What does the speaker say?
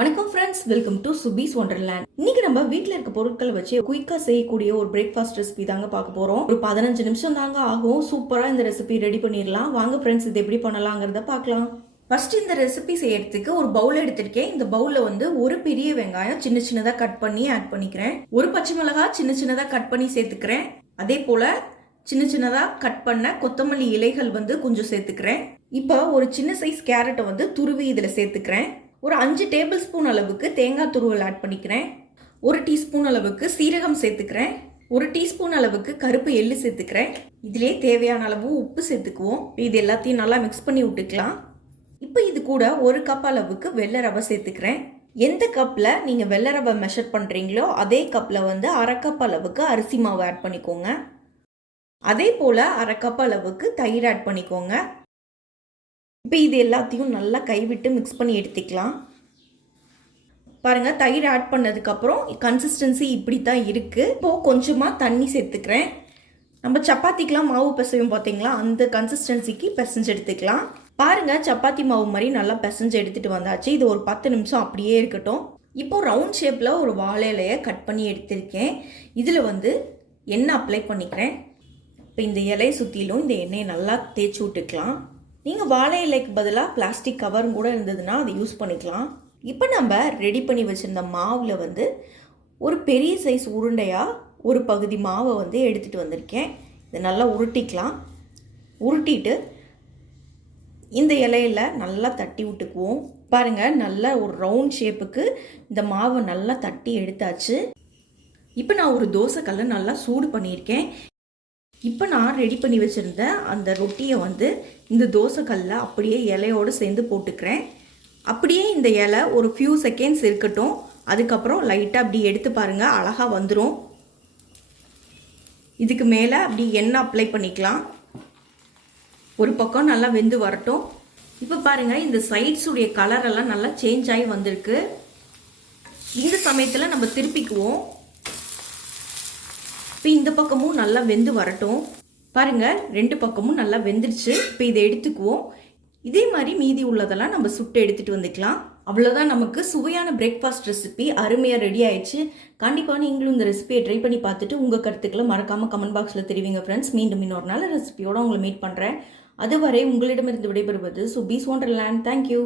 வணக்கம் friends welcome to Subi's wonderland இன்னைக்கு நம்ம வீட்டில் இருக்க பொருட்களை வச்சு குயிக்காக செய்யக்கூடிய ஒரு பிரேக்ஃபாஸ்ட் ரெசிபி தாங்க பார்க்க போகிறோம் ஒரு பதினஞ்சு நிமிஷம் தாங்க ஆகும். சூப்பராக இந்த ரெசிபி ரெடி பண்ணிடலாம். வாங்க ஃப்ரெண்ட்ஸ் இது எப்படி பண்ணலாங்கிறத பார்க்கலாம். ஃபர்ஸ்ட் இந்த ரெசிபி செய்யறதுக்கு ஒரு பவுல் எடுத்திருக்கேன். இந்த பவுலில் வந்து ஒரு பெரிய வெங்காயம் சின்ன சின்னதாக கட் பண்ணி ஆட் பண்ணிக்கிறேன். ஒரு பச்சை மிளகா சின்ன சின்னதாக கட் பண்ணி சேர்த்துக்கிறேன். அதே போல் சின்ன சின்னதாக கட் பண்ண கொத்தமல்லி இலைகள் வந்து கொஞ்சம் சேர்த்துக்கிறேன். இப்போ ஒரு சின்ன சைஸ் கேரட்டை வந்து துருவி இதில் சேர்த்துக்கிறேன். ஒரு அஞ்சு டேபிள் ஸ்பூன் அளவுக்கு தேங்காய் துருவல் ஆட் பண்ணிக்கிறேன். ஒரு டீஸ்பூன் அளவுக்கு சீரகம் சேர்த்துக்கிறேன். ஒரு டீஸ்பூன் அளவுக்கு கருப்பு எள்ளு சேர்த்துக்கிறேன். இதிலே தேவையான அளவு உப்பு சேர்த்துக்குவோம். இது எல்லாத்தையும் நல்லா மிக்ஸ் பண்ணி விட்டுக்கலாம். இப்போ இது கூட ஒரு கப் அளவுக்கு வெள்ளை ரவை சேர்த்துக்கிறேன். எந்த கப்பில் நீங்கள் வெள்ளை ரவை மெஷர் பண்ணுறீங்களோ அதே கப்பில் வந்து அரை கப் அளவுக்கு அரிசி மாவு ஆட் பண்ணிக்கோங்க. அதே போல் அரை கப் அளவுக்கு தயிர் ஆட் பண்ணிக்கோங்க. இப்போ இது எல்லாத்தையும் நல்லா கைவிட்டு மிக்ஸ் பண்ணி எடுத்துக்கலாம். பாருங்கள் தயிர் ஆட் பண்ணதுக்கப்புறம் கன்சிஸ்டன்சி இப்படி தான் இருக்குது இப்போது கொஞ்சமாக தண்ணி சேர்த்துக்கிறேன். நம்ம சப்பாத்திக்கெலாம் மாவு பிசையும் பார்த்தீங்களா அந்த கன்சிஸ்டன்சிக்கு பிசைஞ்சு எடுத்துக்கலாம். பாருங்கள் சப்பாத்தி மாவு மாதிரி நல்லா பிசைஞ்சு எடுத்துகிட்டு வந்தாச்சு. இது ஒரு பத்து நிமிஷம் அப்படியே இருக்கட்டும். இப்போது ரவுண்ட் ஷேப்பில் ஒரு வாழை இலையை கட் பண்ணி எடுத்திருக்கேன். இதில் வந்து எண்ணெய் அப்ளை பண்ணிக்கிறேன். இப்போ இந்த இலையை சுற்றிலும் இந்த எண்ணெயை நல்லா தேய்ச்சி விட்டுக்கலாம். நீங்கள் வாழை இலைக்கு பதிலாக பிளாஸ்டிக் கவரும் கூட இருந்ததுன்னா அதை யூஸ் பண்ணிக்கலாம். இப்போ நம்ம ரெடி பண்ணி வச்சுருந்த மாவில் வந்து ஒரு பெரிய சைஸ் உருண்டையாக ஒரு பகுதி மாவை வந்து எடுத்துகிட்டு வந்திருக்கேன். இதை நல்லா உருட்டிக்கலாம். உருட்டிட்டு இந்த இலையில நல்லா தட்டி விட்டுக்குவோம். பாருங்கள் நல்லா ஒரு ரவுண்ட் ஷேப்புக்கு இந்த மாவை நல்லா தட்டி எடுத்தாச்சு. இப்போ நான் ஒரு தோசைக்கல்லை நல்லா சூடு பண்ணியிருக்கேன். இப்போ நான் ரெடி பண்ணி வச்சுருந்த அந்த ரொட்டியை வந்து இந்த தோசைக்கல்லில் அப்படியே இலையோடு சேர்ந்து போட்டுக்கிறேன். அப்படியே இந்த இலை ஒரு ஃபியூ செகண்ட்ஸ் இருக்கட்டும். அதுக்கப்புறம் லைட்டாக அப்படி எடுத்து பாருங்கள் அழகாக வந்துடும் இதுக்கு மேலே அப்படி எண்ணெய் அப்ளை பண்ணிக்கலாம். ஒரு பக்கம் நல்லா வெந்து வரட்டும். இப்போ பாருங்கள் இந்த சைட்ஸுடைய கலரெல்லாம் நல்லா சேஞ்ச் ஆகி வந்திருக்கு. இந்த சமயத்தில் நம்ம திருப்பிக்குவோம். இப்போ இந்த பக்கமும் நல்லா வெந்து வரட்டும். பாருங்க ரெண்டு பக்கமும் நல்லா வெந்துருச்சு. இப்போ இதை எடுத்துக்குவோம். இதே மாதிரி மீதி உள்ளதெல்லாம் நம்ம சுட்டு எடுத்துகிட்டு வந்துக்கலாம். அவ்வளோதான் நமக்கு சுவையான பிரேக்ஃபாஸ்ட் ரெசிபி அருமையாக ரெடி ஆயிடுச்சு. கண்டிப்பாக நீங்களும் இந்த ரெசிபியை ட்ரை பண்ணி பார்த்துட்டு உங்கள் கருத்துக்களை மறக்காமல் கமெண்ட் பாக்ஸில் தெரிவிங்க ஃப்ரெண்ட்ஸ் மீண்டும் இன்னொரு நல்ல ரெசிபியோடு உங்களை மீட் பண்ணுறேன் அதுவரை உங்களிடமிருந்து விடைபெறுவது ஸோ பீஸ் ஒண்டர்லேண்ட் தேங்க்யூ